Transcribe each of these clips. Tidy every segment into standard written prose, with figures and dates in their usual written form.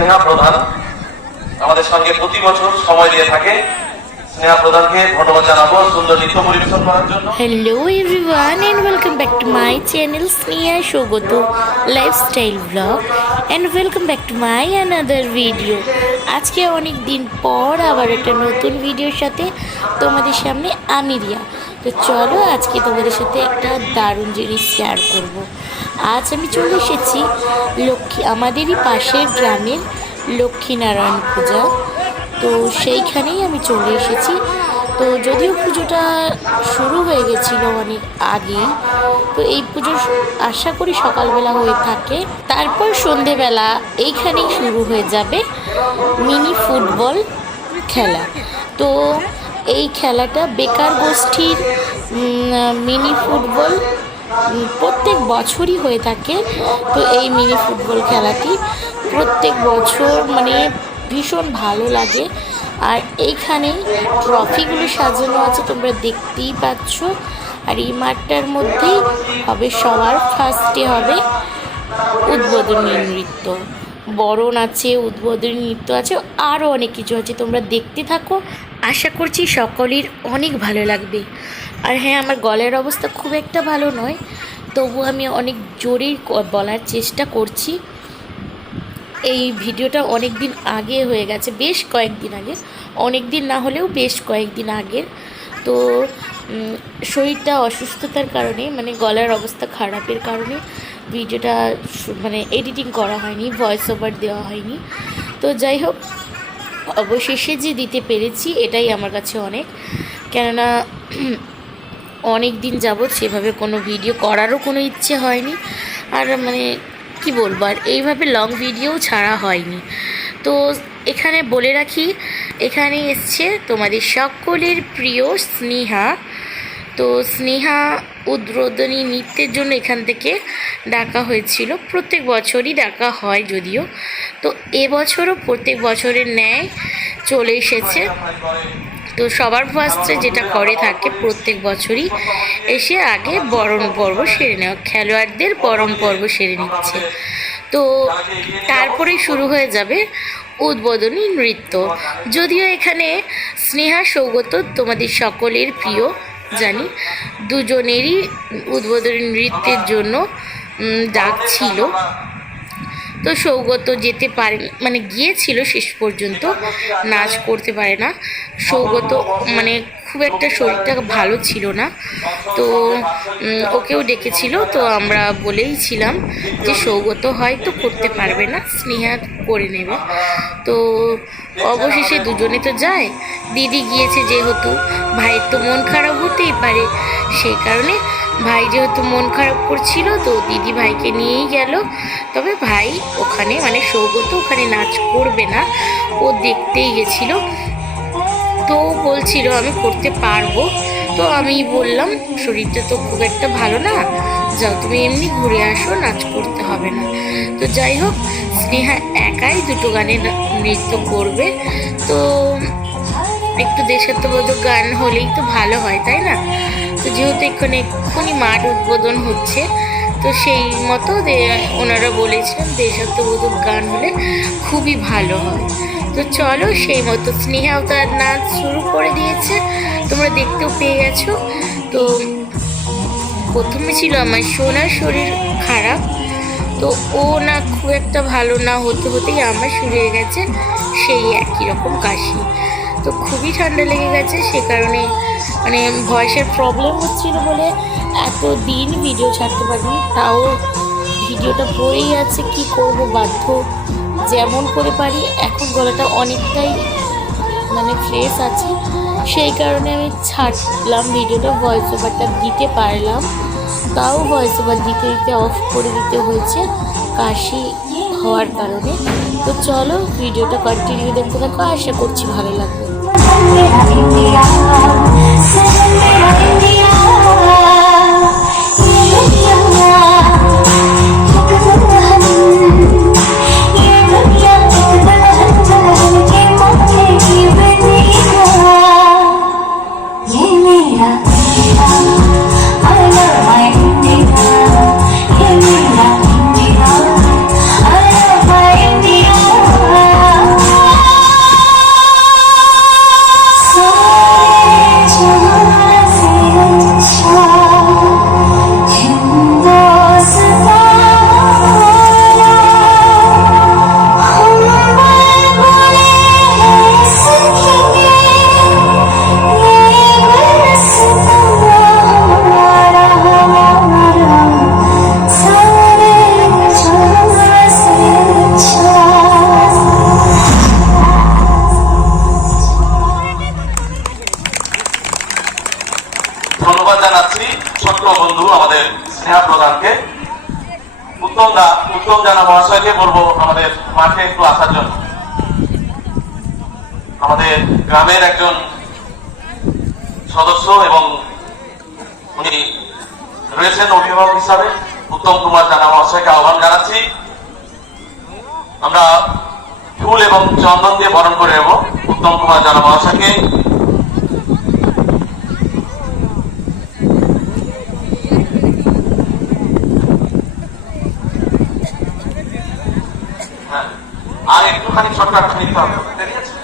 স্নেহা প্রধান আমাদের সঙ্গে প্রতি বছর সময় দিয়ে থাকে। স্নেহা প্রধানকে ধন্যবাদ জানাবো সুন্দর নৃত্য পরিবেশন করার জন্য। Hello everyone and welcome back to my channel Sneha Shogoto Lifestyle Vlog and welcome back to my another video. আজকে অনেক দিন পর আবার একটা নতুন ভিডিওর সাথে তোমাদের সামনে আমি রিয়া। তো চলো আজকে তোমাদের সাথে একটা দারুণ জিনিস শেয়ার করব। আজ আমি চলে এসেছি আমাদেরই পাশের গ্রামের লক্ষ্মীনারায়ণ পূজা। তো সেইখানেই আমি চলে এসেছি। তো যদিও পুজোটা শুরু হয়ে গেছিলো অনেক আগেই, তো এই পুজো আশা করি সকালবেলা হয়ে থাকে, তারপর সন্ধেবেলা এইখানেই শুরু হয়ে যাবে মিনি ফুটবল খেলা। তো এই খেলাটা বেকার গোষ্ঠীর মিনি ফুটবল প্রত্যেক বছরই হয়ে থাকে। তো এই মিনি ফুটবল খেলাটি প্রত্যেক বছর মানে ভীষণ ভালো লাগে। আর এইখানে ট্রফিগুলো সাজানো আছে, তোমরা দেখতেই পাচ্ছ। আর এই মাঠটার মধ্যেই হবে সবার ফার্স্টে হবে উদ্বোধনী নৃত্য, বরণ আছে, উদ্বোধনী নৃত্য আছে, আরও অনেক কিছু আছে। তোমরা দেখতে থাকো, আশা করছি সকলের অনেক ভালো লাগবে। আর হ্যাঁ, আমার গলার অবস্থা খুব একটা ভালো নয়, তবু আমি অনেক জোরেই বলার চেষ্টা করছি। এই ভিডিওটা অনেক দিন আগে হয়ে গেছে, বেশ কয়েকদিন আগে, অনেক দিন না হলেও বেশ কয়েকদিন আগের। তো শরীরটা অসুস্থতার কারণে, মানে গলার অবস্থা খারাপের কারণে ভিডিওটা মানে এডিটিং করা হয়নি, ভয়েস ওভার দেওয়া হয়নি। তো যাই হোক, অবশেষে যে দিতে পেরেছি এটাই আমার কাছে অনেক, কেননা অনেক দিন যাবৎ সেভাবে কোনো ভিডিও করারও কোনো ইচ্ছে হয়নি। আর মানে কি বলবো, আর এইভাবে লং ভিডিও ছাড়া হয়নি। তো এখানে বলে রাখি, এখানে এসছে তোমাদের সকলের প্রিয় স্নেহা। তো স্নেহা উদ্বোধনী নৃত্যের জন্য এখান থেকে ডাকা হয়েছিল, প্রত্যেক বছরই ডাকা হয় যদিও। তো এবছরও প্রত্যেক বছরের ন্যায় চলে এসেছে। তো সবার ফার্স্টে যেটা করে থাকে প্রত্যেক বছরই, এসে আগে বরণ পর্ব সেরে নেওয়া, খেলোয়াড়দের বরণ পর্ব সেরে নিচ্ছে। তো তারপরে শুরু হয়ে যাবে উদ্বোধনী নৃত্য। যদিও এখানে স্নেহা সৌগত তোমাদের সকলের প্রিয় জানি, দুজনেরই উদ্বোধনী নৃত্যের জন্য ডাক ছিল। তো সৌগত যেতে পারে, মানে গিয়েছিল শেষ পর্যন্ত, নাচ করতে পারে না। সৌগত মানে খুব একটা শরীরটা ভালো ছিল না, তো ওকেও ডেকেছিল। তো আমরা বলেইছিলাম যে সৌগত হয়তো করতে পারবে না, স্নেহা করে নেবে। তো অবশেষে দুজনে তো যায়, দিদি গিয়েছে যেহেতু, ভাইয়ের তো মন খারাপ হতেই পারে, সেই কারণে ভাই যেহেতু মন খারাপ করছিল তো দিদি ভাইকে নিয়েই গেল। তবে ভাই ওখানে মানে সৌগত ওখানে নাচ করবে না, ও দেখতেই গেছিল। তো বলছিল আমি করতে পারবো। তো আমি বললাম শরীরটা তো খুব একটা ভালো না, যাও তুমি এমনি ঘুরে আসো, নাচ করতে হবে না। তো যাই হোক, স্নেহা একাই দুটো গানে নৃত্য করবে। তো একটু দেশাত্মবোধক গান হলেই তো ভালো হয়, তাই না? তো যেহেতু এক্ষুনি মাঠ উদ্বোধন হচ্ছে, তো সেই মতো ওনারা বলেছিলেন দেশাত্মবোধক গান হলে খুবই ভালো হয়। তো চলো সেই মতো স্নেহাও তার নাচ শুরু করে দিয়েছে, তোমরা দেখতেও পেয়ে গেছো। তো প্রথমে ছিল আমার সোনার শরীর খারাপ, তো ও না খুব একটা ভালো না হতে হতেই আমার শুরু হয়ে গেছে সেই একই রকম কাশি। তো খুবই ঠান্ডা লেগে গেছে, সে কারণে মানে ভয়েসের প্রবলেম হচ্ছিল বলে এতদিন ভিডিও ছাড়তে পারিনি। তাও ভিডিওটা পড়েই আছে, কি করব, বাধ্য যেমন করে পারি। এখন গলাটা অনেকটাই মানে ফ্রেশ আছে, সেই কারণে আমি ছাড়লাম ভিডিওটা, ভয়েস ওভারটা দিতে পারলাম। তাও ভয়েস ওভার দিতে দিতে অফ করে দিতে হয়েছে কাশি হওয়ার কারণে। তো চলো ভিডিওটা কন্টিনিউ দেখতে থাকো, আশা করছি ভালো লাগবে। I love my India. উত্তম জানা মহাশয়কে বলবো আমাদের মাঠে একটু আসার জন্য। আমাদের গ্রামের একজন সদস্য এবং উনি রয়েছেন অভিভাবক হিসাবে উত্তম কুমার জানা মহাশয়কে আহ্বান জানাচ্ছি। আমরা ফুল এবং চন্দন দিয়ে বরণ করে নেব উত্তম কুমার জানা মহাশয়কে। আর একটুখানি ছোট্ট একটা নিতে হবে, ঠিক আছে?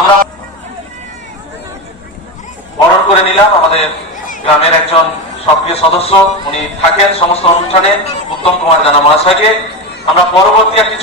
আমরা বরণ করে নিলাম আমাদের গ্রামের একজন সক্রিয় সদস্য, উনি থাকেন সমস্ত অনুষ্ঠানে, উত্তম কুমার জানা মহাশয়কে। আমরা পরবর্তী একটি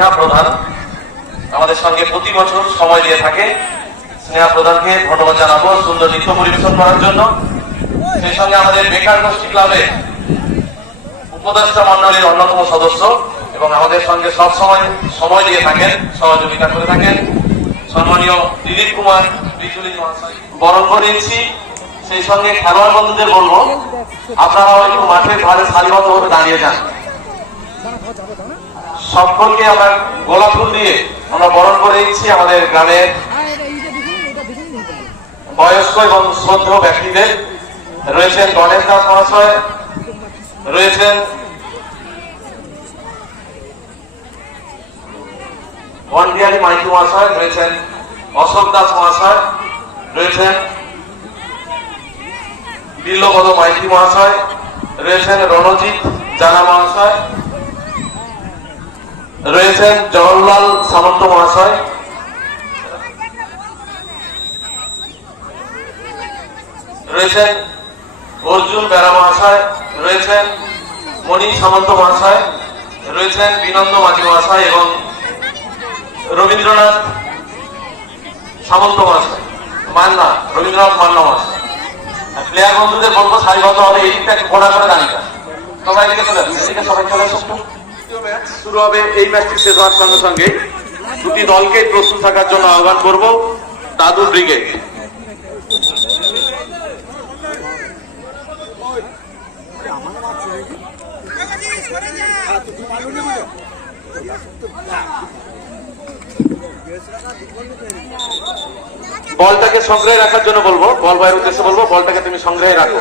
স্নেহা প্রধান আমাদের সঙ্গে প্রতি বছর সময় দিয়ে থাকে। স্নেহা প্রধানকে ধন্যবাদ জানাবো সুন্দর নৃত্য পরিবেশন করার জন্য। সেই সঙ্গে আমাদের বেকার গোষ্ঠী ক্লাবের উপদেষ্টা মন্ডলীর অন্যতম সদস্য এবং আমাদের সঙ্গে সব সময় দিয়ে থাকেন, সহযোগিতা করে থাকেন সম্মানীয় দিলীপ কুমার বিচুলি মহাশয়। বরণ করে নিচ্ছি। সেই সঙ্গে খেলোয়াড় বন্ধুদের বলবো আপনারাও একটু মাঠের ধারে সারিবদ্ধভাবে দাঁড়িয়ে যান। সকলকে আমরা গোলাপ ফুল দিয়ে আমরা বরণ করে নিচ্ছি আমাদের গ্রামের বয়স্ক এবং শ্রদ্ধেয় ব্যক্তিদের। রয়েছেন গণেশ দাস মহাশয়, রয়েছেন বনবিহারী মাইতি মহাশয়, রয়েছেন অশোক দাস মহাশয়, রয়েছেন বিল্লপদ মাইতি মহাশয়, রয়েছেন রণজিৎ জানা মহাশয়, রয়েছেন জওহরলাল সামন্ত মহাশয়, রয়েছেন অর্জুন বেরা মহাশয়, রয়েছেন মণি সামন্ত মহাশয়, রয়েছেন বিনন্দ মাঝি মহাশয় এবং রবীন্দ্রনাথ সামন্ত মহাশয়, রবীন্দ্রনাথ মান্না মহাশয়। প্লেয়ার বন্ধুদের বলবো সারিবদ্ধ হবে, এই দিকটাকে ঘোরা করে দাঁড়িয়ে সবাই এদিকে চলে আসবে, এদিকে সবাই চলে আসুন। ম্যাচ শুরু হবে। এই ম্যাচটি শেষ হওয়ার সঙ্গে সঙ্গে দুটি দলকে প্রস্তুত থাকার জন্য আহ্বান করব। দাদু ব্রিগেড বলটাকে সংগ্রহে রাখার জন্য বলবো, বল ভাইয়ের উদ্দেশ্যে বলবো বলটাকে তুমি সংগ্রহে রাখো।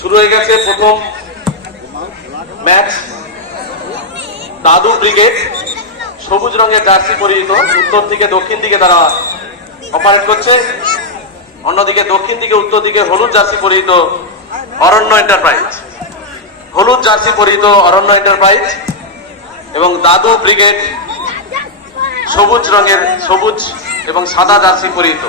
শুরু হয়ে গেছে প্রথম ম্যাচ। দাদু ব্রিগেড সবুজ রঙের জার্সি পরিহিত, উত্তর থেকে দক্ষিণ দিকে তারা অপারেট করছে। অন্যদিকে দক্ষিণ দিকে উত্তর দিকে হলুদ জার্সি পরিহিত অরণ্য এন্টারপ্রাইজ, হলুদ জার্সি পরিহিত অরণ্য এন্টারপ্রাইজ এবং দাদু ব্রিগেড সবুজ এবং সাদা জার্সি পরিহিত।